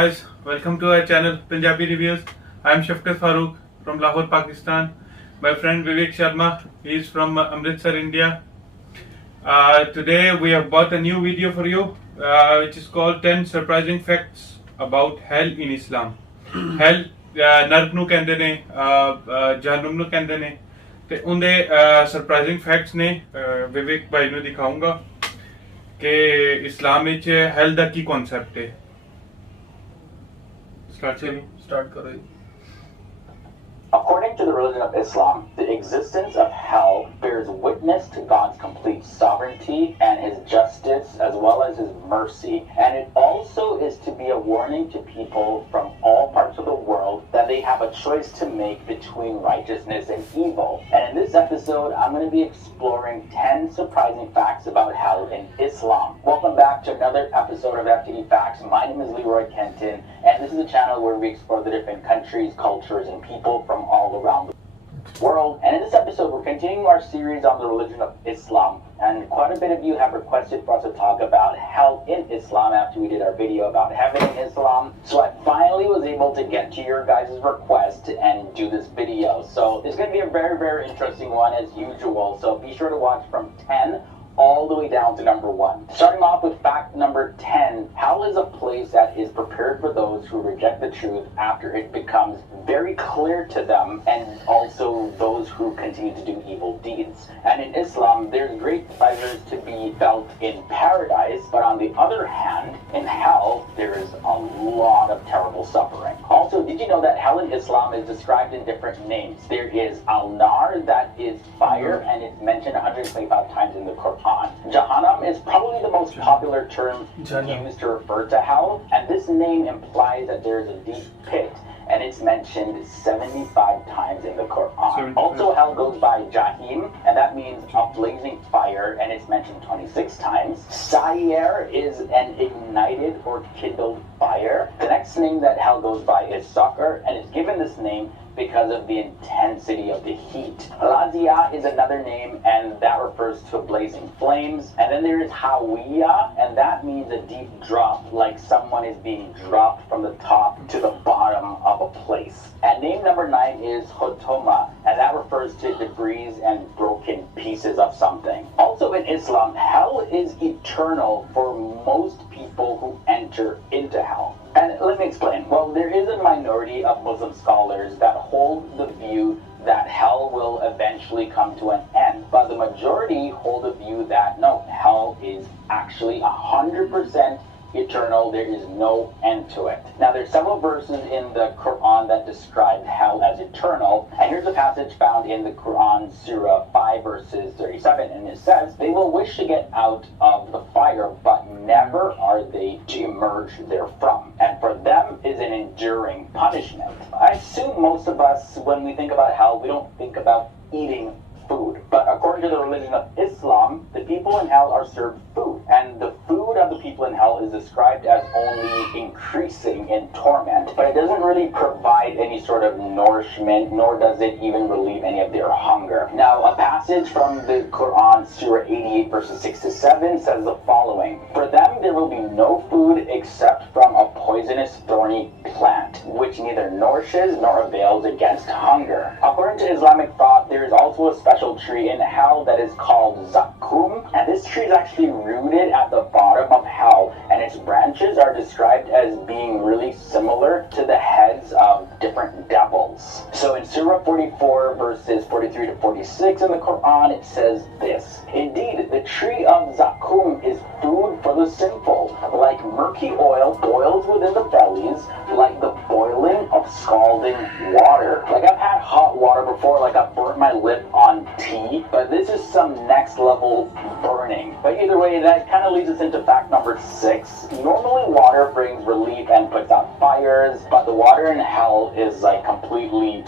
guys, welcome to our channel Punjabi Reviews. I am Shafkat Farooq from Lahore, Pakistan. My friend Vivek Sharma, he is from Amritsar, India. Today we have brought a new video for you, which is called 10 surprising facts about hell in Islam. Hell ਨਰਕ ਨੂੰ ਕਹਿੰਦੇ ਨੇ, ਜਹਨਮ ਨੂੰ ਕਹਿੰਦੇ ਨੇ, ਤੇ ਉਹਦੇ surprising facts ਨੇ ਵਿਵੇਕ ਭਾਈ ਨੂੰ ਦਿਖਾਉਂਗਾ ਕਿ ਇਸਲਾਮ ਵਿੱਚ ਹੈਲ ਦਾ ਕੀ ਕਨਸੈਪਟ ਹੈ। Start करो। According to the religion of Islam, the existence of hell bears witness to God's complete sovereignty and His justice as well as His mercy. And it also is to be a warning to people from all parts of the world that they have a choice to make between righteousness and evil. And in this episode, I'm going to be exploring 10 surprising facts about hell in Islam. Welcome back to another episode of FDT Facts. My name is Leroy Kenton, and this is a channel where we explore the different countries, cultures, and people from all around the world. And in this episode, we're continuing our series on the religion of Islam. And quite a bit of you have requested for us to talk about hell in Islam after we did our video about heaven in Islam. So I finally was able to get to your guys' request and do this video. So it's going to be a very, very interesting one as usual. So be sure to watch from 10 all the way down to number 1. Starting off with fact number 10, hell is a place that is prepared for those who reject the truth after it becomes very clear to them, and also those who continue to do evil deeds. And in Islam, there's great pleasures to be felt in paradise, but on the other hand, in hell, there is a lot of terrible suffering. Also, did you know that hell in Islam is described in different names? There is al-nar, that is fire, and it's mentioned 125 times in the Quran. Jahannam is probably the most popular term used to refer to hell, and this name implies that there is a deep pit, and it's mentioned 75 times in the Quran. Also, hell goes by Jahim, and that means a blazing fire, and it's mentioned 26 times. Sa'ir is an ignited or kindled fire. The next name that hell goes by is Saqar, and it's given this name because of the intensity of the heat. Lazia is another name, and that refers to blazing flames. And then there is Hawiya, and that means a deep drop, like someone is being dropped from the top to the bottom of a place. And name number 9 is Hotoma, and that refers to debris and broken pieces of something. Also in Islam, hell is eternal for most people who enter into hell. And let me explain. Well, there is a minority of Muslim scholars that hold the view that hell will eventually come to an end, but the majority hold the view that no, hell is actually 100% eternal. There is no end to it. Now, there's several verses in the Quran that describe hell as eternal, and here's a passage found in the Quran, Surah 5, verses 37, and it says, "They will wish to get out of the fire, but never are they to emerge therefrom, and for them is an enduring punishment." I assume most of us, when we think about hell, we don't think about eating food. But according to the religion of Islam, the people in hell are served food. And the food of the people in hell is described as only increasing in torment. But it doesn't really provide any sort of nourishment, nor does it even relieve any of their hunger. Now, a passage from the Quran, Surah 88, verses 6 to 7, says the following: "For them there will be no food except from a poisonous thorny plant, which neither nourishes nor avails against hunger." According to Islamic thought, there is also a special tree in hell that is called Zakum, and this tree is actually rooted at the bottom of hell, and its branches are described as being really similar to the heads of different devils. So in Surah 44, verses 43 to 46 in the Quran, it says this: "Indeed, the tree of Zakum is food for the sinful, like murky oil boils within the bellies, like the boiling of scalding water." Like, I've had hot water before, like I've burnt my lip on tea, but this is some next level burning. But either way, that kind of leads us into fact number 6. Normally water brings relief and puts out fires, but the water in hell is like complete completely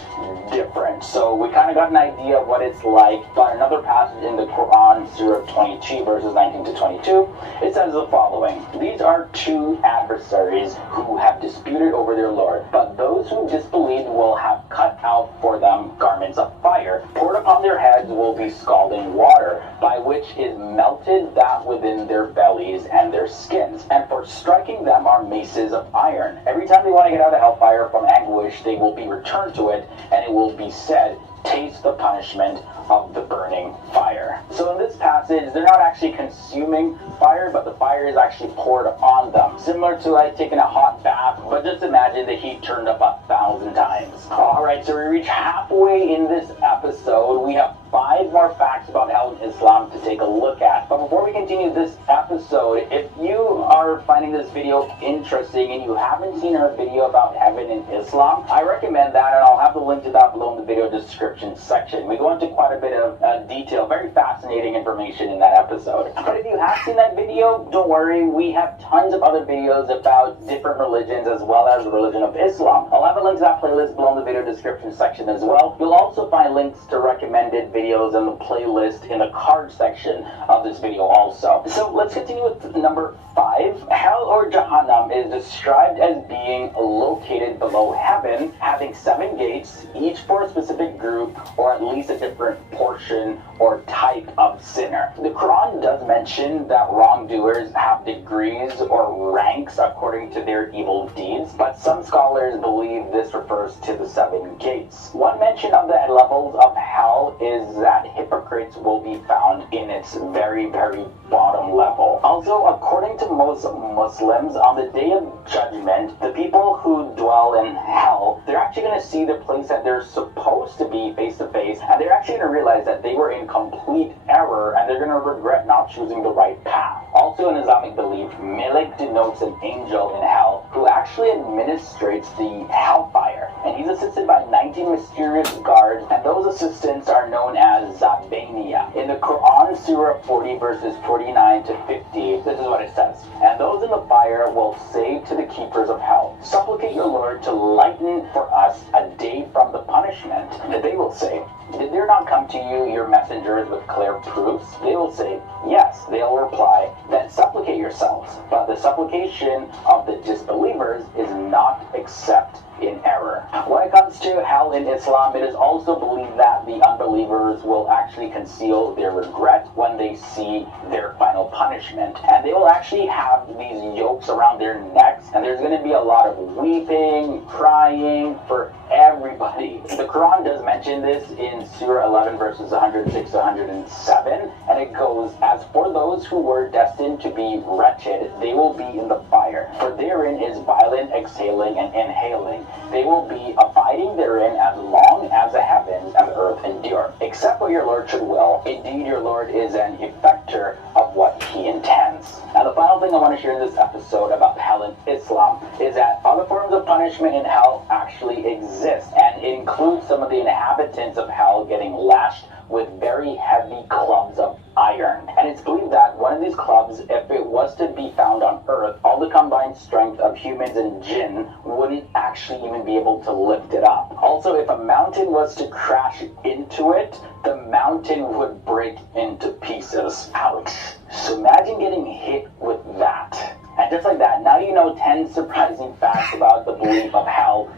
different. So we kind of got an idea of what it's like. But another passage in the Quran, Surah 22, verses 19 to 22, it says the following: These are two adversaries who have disputed over their Lord, but those who disbelieved will have cut out for them garments of fire. Poured upon their heads will be scalding water, by which is melted that within their bellies and their skins. And for striking them are maces of iron. Every time they want to get out of hellfire from anguish, they will be returned to it, and it will be said, taste the punishment of the burning fire. So in this passage, they're not actually consuming fire, but the fire is actually poured on them. Similar to like taking a hot bath, but just imagine the heat turned up 1,000 times. Alright, so we reach halfway in this episode. We have 5 more facts about hell in Islam to take a look at. But before we continue this episode, if you are finding this video interesting and you haven't seen our video about heaven in Islam, I recommend that, and I'll have the link to that below in the video description section. We go into quite a bit of detail, very fascinating information in that episode. But if you have seen that video, don't worry, we have tons of other videos about different religions as well as the religion of Islam. I'll have a link to that playlist below in the video description section as well. You'll also find links to recommended videos in the playlist in the card section of this video also. So let's continue with number 5. Hell or Jahannam is described as being located below heaven, having 7 gates, each for a specific group or at least a different portion or type of sinner. The Quran does mention that wrongdoers have degrees or ranks according to their evil deeds, but some scholars believe this refers to the 7 gates. One mention of the levels of hell is that hypocrites will be found in its very, very bottom level. Also, according to most Muslims, on the day of judgment, the people who dwell in hell, they're actually going to see the place that they're supposed to be face to face, and they're actually going to realize that they were in complete error, and they're going to regret not choosing the right path. Also, in Islamic belief, Malik denotes an angel in hell who actually administrates the hellfire, and he's assisted by 19 mysterious guards, and those assistants are known as Zabaniya. In the Quran, Surah 40, verses 49 to 50, this is what it says: And those in the fire will say to the keepers of hell, supplicate your Lord to lighten for us a day from the punishment. And they will say, did there not come to you your messengers with clear proofs? They will say, yes. They'll reply, then supplicate yourselves. But the supplication of the disbelievers is not except in error. When it comes to hell in Islam, it is also believed that the unbelievers will actually conceal their regret when they see their final punishment. And they will actually have these yokes around their necks, and there's going to be a lot of weeping, crying for everybody. The Quran does mention this in Surah 11, verses 106 to 107, and it goes, as for those who were destined to be wretched, they will be in the fire, for therein is violent exhaling and inhaling. They will be abiding therein as long as the heavens and the earth endure, except what your Lord should will. Indeed, your Lord is an effector of what he intends. Now, the final thing I want to share in this episode about hell in Islam is that other forms of punishment in hell actually exist, and it includes some of the inhabitants of hell getting lashed with very heavy clubs of iron. And it's believed that one of these clubs, if it was to be found on earth, all the combined strength of humans and jinn wouldn't actually even be able to lift it up. Also, if a mountain was to crash into it, the mountain would break into pieces. Ouch. So imagine getting hit with that. And just like that, now you know 10 surprising facts about the belief of hell.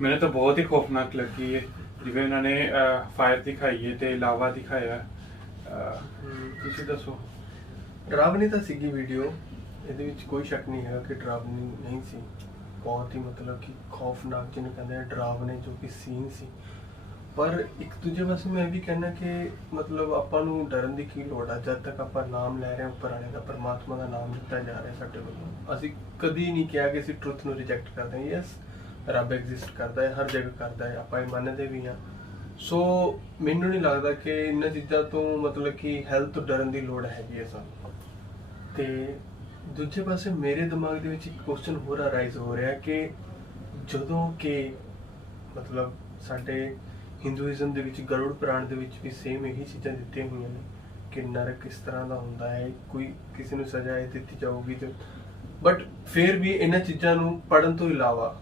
मैंने तो बहुत ही खौफनाक लगी है जिਵੇਂ ਉਹਨਾਂ ਨੇ fire ਦਿਖਾਈ ਹੈ ਤੇ ਲਾਵਾ ਦਿਖਾਇਆ ਤੁਸੀਂ ਦੱਸੋ ਡਰਾਵਨੀ ਤਾਂ ਸੀਗੀ ਵੀਡੀਓ ਇਹਦੇ ਵਿੱਚ ਕੋਈ ਸ਼ੱਕ ਨਹੀਂ ਹੈਗਾ ਕਿ ਡਰਾਵਨੀ ਨਹੀਂ ਸੀ ਬਹੁਤ ਹੀ ਮਤਲਬ ਕਿ ਖੌਫਨਾਕ ਜਿਹਨੂੰ ਕਹਿੰਦੇ ਆ ਡਰਾਵਨੇ ਜੋ ਕਿ ਸੀਨ ਸੀ ਪਰ ਇੱਕ ਦੂਜੇ ਪਾਸੇ ਮੈਂ ਵੀ ਕਹਿਣਾ ਕਿ ਮਤਲਬ ਆਪਾਂ ਨੂੰ ਡਰਨ ਦੀ ਕੀ ਲੋੜ ਆ ਜਦ ਤੱਕ ਆਪਾਂ ਨਾਮ ਲੈ ਰਹੇ ਹਾਂ ਉੱਪਰ ਵਾਲੇ ਦਾ ਪਰਮਾਤਮਾ ਦਾ ਨਾਮ ਲਿੱਤਾ ਜਾ ਰਿਹਾ ਸਾਡੇ ਵੱਲੋਂ ਅਸੀਂ ਕਦੀ ਨਹੀਂ ਕਿਹਾ ਕਿ ਅਸੀਂ ਟਰੁੱਥ ਨੂੰ ਰਿਜੈਕਟ ਕਰਦੇ ਹਾਂ ਯੈਸ ਰੱਬ ਐਗਜ਼ਿਸਟ ਕਰਦਾ ਹੈ ਹਰ ਜਗ੍ਹਾ ਕਰਦਾ ਹੈ ਆਪਾਂ ਇਹ ਮੰਨਦੇ ਵੀ ਹਾਂ ਸੋ ਮੈਨੂੰ ਨਹੀਂ ਲੱਗਦਾ ਕਿ ਇਹਨਾਂ ਚੀਜ਼ਾਂ ਤੋਂ ਮਤਲਬ ਕਿ ਹੈਲਥ ਤੋਂ ਡਰਨ ਦੀ ਲੋੜ ਹੈਗੀ ਹੈ ਸਾਨੂੰ ਤੇ ਦੂਜੇ ਪਾਸੇ ਮੇਰੇ ਦਿਮਾਗ ਦੇ ਵਿੱਚ ਇੱਕ ਕੁਐਸਚਨ ਹੋਰ ਅਰਾਈਜ਼ ਹੋ ਰਿਹਾ ਕਿ ਜਦੋਂ ਕਿ ਮਤਲਬ ਸਾਡੇ ਹਿੰਦੂਇਜ਼ਮ ਦੇ ਵਿੱਚ ਗਰੁੜ ਪੁਰਾਣ ਦੇ ਵਿੱਚ ਵੀ ਸੇਮ ਇਹੀ ਚੀਜ਼ਾਂ ਦਿੱਤੀਆਂ ਹੋਈਆਂ ਨੇ ਕਿ ਨਰਕ ਕਿਸ ਤਰ੍ਹਾਂ ਦਾ ਹੁੰਦਾ ਹੈ ਕੋਈ ਕਿਸੇ ਨੂੰ ਸਜ਼ਾ ਦਿੱਤੀ ਜਾਊਗੀ ਤੇ ਬਟ ਫਿਰ ਵੀ ਇਹਨਾਂ ਚੀਜ਼ਾਂ ਨੂੰ ਪੜ੍ਹਨ ਤੋਂ ਇਲਾਵਾ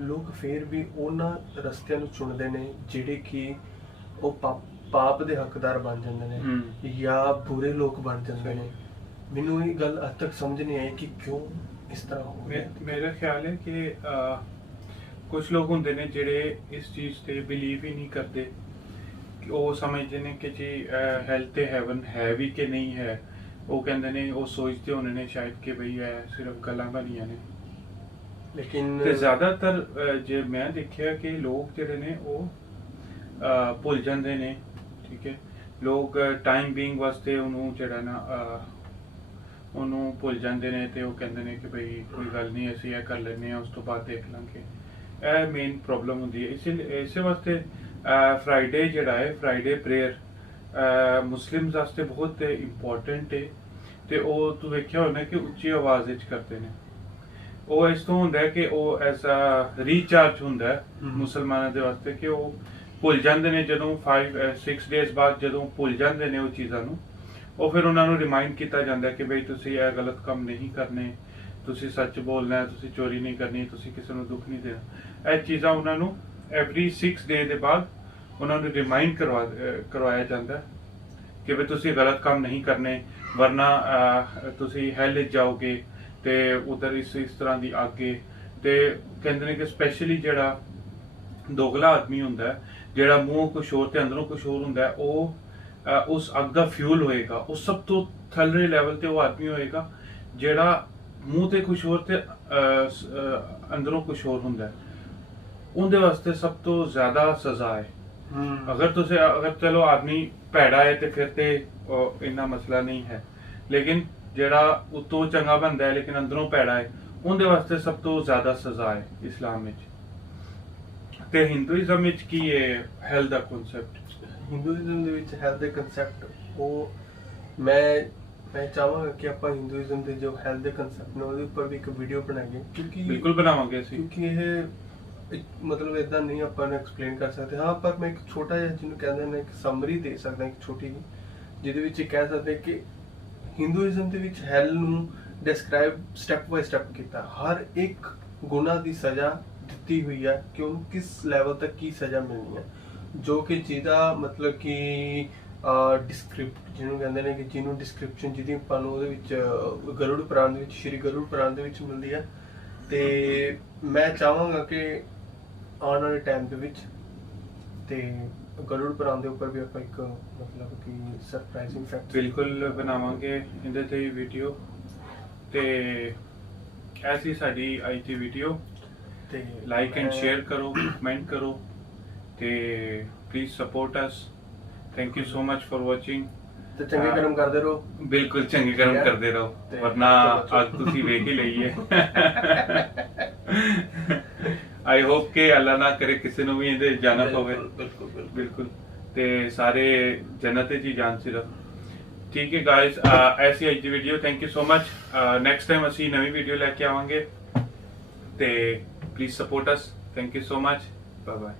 ਲੋਕ ਫਿਰ ਵੀ ਉਹਨਾਂ ਰਸਤਿਆਂ ਨੂੰ ਚੁਣਦੇ ਨੇ ਜਿਹੜੇ ਕਿ ਉਹ ਪਾਪ ਦੇ ਹੱਕਦਾਰ ਬਣ ਜਾਂਦੇ ਨੇ ਜਾਂ ਬੁਰੇ ਲੋਕ ਬਣ ਜਾਂਦੇ ਨੇ। ਮੈਨੂੰ ਇਹ ਗੱਲ ਅੱਜ ਤੱਕ ਸਮਝ ਨਹੀਂ ਆਈ ਕਿ ਕਿਉਂ ਇਸ ਤਰ੍ਹਾਂ ਹੋ ਗਿਆ। ਮੇਰਾ ਖਿਆਲ ਹੈ ਕਿ ਕੁਝ ਲੋਕ ਹੁੰਦੇ ਨੇ ਜਿਹੜੇ ਇਸ ਚੀਜ਼ ਤੇ ਬਿਲੀਵ ਹੀ ਨਹੀਂ ਕਰਦੇ, ਉਹ ਸਮਝਦੇ ਨੇ ਕਿ ਜੀ ਹੈਲ ਤੇ ਹੈਵਨ ਹੈ ਵੀ ਕਿ ਨਹੀਂ ਹੈ। ਉਹ ਕਹਿੰਦੇ ਨੇ, ਉਹ ਸੋਚਦੇ ਹੋਣੇ ਨੇ ਸ਼ਾਇਦ ਕਿ ਬਈ ਇਹ ਸਿਰਫ ਗੱਲਾਂ ਬਣੀਆਂ ਨੇ। ਲੇਕਿਨ ਤੇ ਜ਼ਿਆਦਾਤਰ ਜੇ ਮੈਂ ਦੇਖਿਆ ਕਿ ਲੋਕ ਜਿਹੜੇ ਨੇ ਉਹ ਭੁੱਲ ਜਾਂਦੇ ਨੇ, ਠੀਕ ਹੈ। ਲੋਕ ਟਾਈਮ ਬੀਇੰਗ ਵਾਸਤੇ ਉਹਨੂੰ ਜਿਹੜਾ ਨਾ ਉਹਨੂੰ ਭੁੱਲ ਜਾਂਦੇ ਨੇ ਤੇ ਉਹ ਕਹਿੰਦੇ ਨੇ ਕਿ ਬਈ ਕੋਈ ਗੱਲ ਨਹੀਂ, ਅਸੀਂ ਇਹ ਕਰ ਲੈਂਦੇ ਹਾਂ, ਉਸ ਤੋਂ ਬਾਅਦ ਦੇਖ ਲਾਂਗੇ। ਇਹ ਮੇਨ ਪ੍ਰੋਬਲਮ ਹੁੰਦੀ ਹੈ। ਇਸੇ ਵਾਸਤੇ ਫਰਾਈਡੇ ਜਿਹੜਾ ਹੈ, ਫਰਾਈਡੇ ਪ੍ਰੇਅਰ ਮੁਸਲਿਮਸ ਵਾਸਤੇ ਬਹੁਤ ਇੰਪੋਰਟੈਂਟ ਹੈ। ਤੇ ਉਹ ਤੂੰ ਵੇਖਿਆ ਹੋਣਾ ਕਿ ਉੱਚੀ ਆਵਾਜ਼ ਵਿੱਚ ਕਰਦੇ ਨੇ। ਉਹ ਇਸ ਤੋਂ ਹੁੰਦਾ ਹੈ ਕਿ ਉਹ ਐਸਾ ਰੀਚਾਰਜ ਹੁੰਦਾ ਹੈ ਮੁਸਲਮਾਨਾਂ ਦੇ ਵਾਸਤੇ ਕਿ ਉਹ ਭੁੱਲ ਜਾਂਦੇ ਨੇ, ਜਦੋਂ 5-6 ਡੇਜ਼ ਬਾਅਦ ਜਦੋਂ ਭੁੱਲ ਜਾਂਦੇ ਨੇ ਉਹ ਚੀਜ਼ਾਂ ਨੂੰ, ਉਹ ਫਿਰ ਉਹਨਾਂ ਨੂੰ ਰਿਮਾਈਂਡ ਕੀਤਾ ਜਾਂਦਾ ਕਿ ਬਈ ਤੁਸੀਂ ਇਹ ਗਲਤ ਕੰਮ ਨਹੀਂ ਕਰਨੇ, ਤੁਸੀਂ ਸੱਚ ਬੋਲਣਾ, ਤੁਸੀਂ ਚੋਰੀ ਨਹੀਂ ਕਰਨੀ, ਤੁਸੀਂ ਕਿਸੇ ਨੂੰ ਦੁੱਖ ਨਹੀਂ ਦੇਣਾ। ਇਹ ਚੀਜ਼ਾਂ ਉਹਨਾਂ ਨੂੰ ਐਵਰੀ 6 ਡੇ ਦੇ ਬਾਅਦ ਉਹਨਾਂ ਨੂੰ ਰਿਮਾਈਂਡ ਕਰਵਾਇਆ ਜਾਂਦਾ ਕਿ ਬਈ ਤੁਸੀਂ ਗਲਤ ਕੰਮ ਨਹੀਂ ਕਰਨੇ, ਵਰਨਾ ਤੁਸੀਂ ਹੈਲ ਵਿੱਚ ਜਾਓਗੇ ਤੇ ਉਧਰ ਇਸ ਤਰ੍ਹਾਂ ਦੀ ਅੱਗੇ। ਤੇ ਕਹਿੰਦੇ ਨੇ ਕਿ ਸਪੈਸ਼ਲੀ ਜਿਹੜਾ ਦੋਗਲਾ ਆਦਮੀ ਹੁੰਦਾ ਹੈ, ਜਿਹੜਾ ਮੂੰਹੋਂ ਕੁਛ ਹੋਰ ਤੇ ਅੰਦਰੋਂ ਕੁਛ ਹੋਰ ਹੁੰਦਾ ਹੈ, ਉਹ ਉਸ ਅੱਗ ਦਾ ਫਿਊਲ ਹੋਏਗਾ। ਉਹ ਸਭ ਤੋਂ ਥੱਲੜੇ ਲੈਵਲ ਤੇ ਉਹ ਆਦਮੀ ਹੋਏਗਾ ਜਿਹੜਾ ਮੂੰਹ ਤੇ ਕੁਛ ਹੋਰ ਤੇ ਅੰਦਰੋਂ ਕੁਛ ਹੋਰ ਹੁੰਦਾ ਹੈ। ਉਹਦੇ ਵਾਸਤੇ ਸਭ ਤੋਂ ਜ਼ਿਆਦਾ ਸਜ਼ਾ ਹੈ। ਅਗਰ ਚਲੋ ਆਦਮੀ ਭੈੜਾ ਹੈ ਤੇ ਫਿਰ ਤੇ ਇੰਨਾ ਮਸਲਾ ਨਹੀਂ ਹੈ, ਲੇਕਿਨ ਜਿਹੜਾ ਉਤੋਂ ਚੰਗਾ ਬਣਦਾ ਹੈ ਲੇਕਿਨ ਅੰਦਰੋਂ ਭੈੜਾ ਹੈ, ਉਹਦੇ ਵਾਸਤੇ ਸਭ ਤੋਂ ਜ਼ਿਆਦਾ ਸਜ਼ਾ ਹੈ ਇਸਲਾਮ ਵਿੱਚ। ਤੇ ਹਿੰਦੂਇਜ਼ਮ ਵਿੱਚ ਕੀ ਹੈ ਹੈਲ ਦਾ ਕਨਸੈਪਟ? ਹਿੰਦੂਇਜ਼ਮ ਦੇ ਵਿੱਚ ਹੈਲ ਦੇ ਕਨਸੈਪਟ ਉਹ ਮੈਂ ਚਾਹਾਂਗਾ ਕਿ ਆਪਾਂ ਹਿੰਦੂਇਜ਼ਮ ਦੇ ਜੋ ਹੈਲ ਦੇ ਕਨਸੈਪਟ ਨੇ ਉਹਦੇ ਉੱਪਰ ਵੀ ਇੱਕ ਵੀਡੀਓ ਬਣਾਈਏ, ਕਿਉਂਕਿ ਬਿਲਕੁਲ ਬਣਾਵਾਂਗੇ ਅਸੀਂ। ਕਿਉਂਕਿ ਇਹ ਮਤਲਬ ਇਦਾਂ ਨਹੀਂ ਆਪਾਂ ਨੂੰ ਐਕਸਪਲੇਨ ਕਰ ਸਕਦੇ। ਹਾਂ, ਪਰ ਮੈਂ ਇੱਕ ਛੋਟਾ ਜਿਹਾ ਜਿਹਨੂੰ ਕਹਿੰਦੇ ਨੇ ਇੱਕ ਸਮਰੀ ਦੇ ਸਕਦਾ, ਇੱਕ ਛੋਟੀ ਜਿਹੀ, ਜਿਹਦੇ ਵਿੱਚ ਇਹ ਕਹਿ ਸਕਦੇ ਕਿ ਹਿੰਦੂਇਜ਼ਮ ਦੇ ਵਿੱਚ ਹੈਲ ਨੂੰ ਡਿਸਕ੍ਰਾਈਬ ਸਟੈਪ ਬਾਈ ਸਟੈਪ ਕੀਤਾ। ਹਰ ਇੱਕ ਗੁਨਾਹ ਦੀ ਸਜ਼ਾ ਦਿੱਤੀ ਹੋਈ ਹੈ ਕਿ ਉਹਨੂੰ ਕਿਸ ਲੈਵਲ ਤੱਕ ਕੀ ਸਜ਼ਾ ਮਿਲਣੀ ਹੈ, ਜੋ ਕਿ ਜਿਹਦਾ ਮਤਲਬ ਕਿ ਜਿਹਨੂੰ ਕਹਿੰਦੇ ਨੇ ਕਿ ਜਿਹਨੂੰ ਡਿਸਕ੍ਰਿਪਸ਼ਨ ਜਿਹਦੀ ਆਪਾਂ ਨੂੰ ਉਹਦੇ ਵਿੱਚ ਗਰੁੜ ਪੁਰਾਣ ਦੇ ਵਿੱਚ, ਸ਼੍ਰੀ ਗਰੁੜ ਪੁਰਾਣ ਦੇ ਵਿੱਚ ਮਿਲਦੀ ਹੈ। ਤੇ ਮੈਂ ਚਾਹਾਂਗਾ ਕਿ ਆਉਣ ਵਾਲੇ ਟਾਈਮ ਦੇ ਵਿੱਚ ਤੇ ਗਰੁੜ ਪੁਰਾਣ ਦੇ ਉੱਪਰ ਵੀ ਆਪਾਂ ਇੱਕ ਮਤਲਬ ਕਿ ਸਰਪ੍ਰਾਈਜ਼ਿੰਗ ਫੈਕਟ ਬਿਲਕੁਲ ਬਣਾਵਾਂਗੇ ਇਹਦੇ ਤੇ ਵੀਡੀਓ। ਤੇ ਐਸੀ ਸਾਡੀ ਅੱਜ ਦੀ ਵੀਡੀਓ, ਤੇ ਲਾਈਕ ਐਂਡ ਸ਼ੇਅਰ ਕਰੋ, ਕਮੈਂਟ ਕਰੋ, ਤੇ please support us. Thank you so much for watching. ਤੇ ਚੰਗੇ ਕਰਮ ਕਰਦੇ ਰਹੋ। ਬਿਲਕੁਲ ਚੰਗੇ ਕਰਮ ਕਰਦੇ ਰਹੋ, ਵਰਨਾ ਅੱਜ ਤੁਸੀਂ ਵੇਖ ਹੀ ਲਈ ਹੈ। ਆਈ ਹੋਪ ਕਿ ਅੱਲਾ ਨਾ ਕਰੇ ਕਿਸੇ ਨੂੰ ਵੀ ਇਹਦੇ ਜਾਣਾ ਪਵੇ। ਬਿਲਕੁਲ ਤੇ ਸਾਰੇ ਜन्नत ਚ ਹੀ ਜਾਣ ਸਿਰਫ। ਠੀਕ ਹੈ ਗਾਇਜ਼, ਐਸੀ ਅੱਜ ਦੀ video. Thank you so much. Next time ਅਸੀਂ ਨਵੀਂ ਵੀਡੀਓ ਲੈ ਕੇ ਆਵਾਂਗੇ ਤੇ please support us. Thank you so much. Bye bye.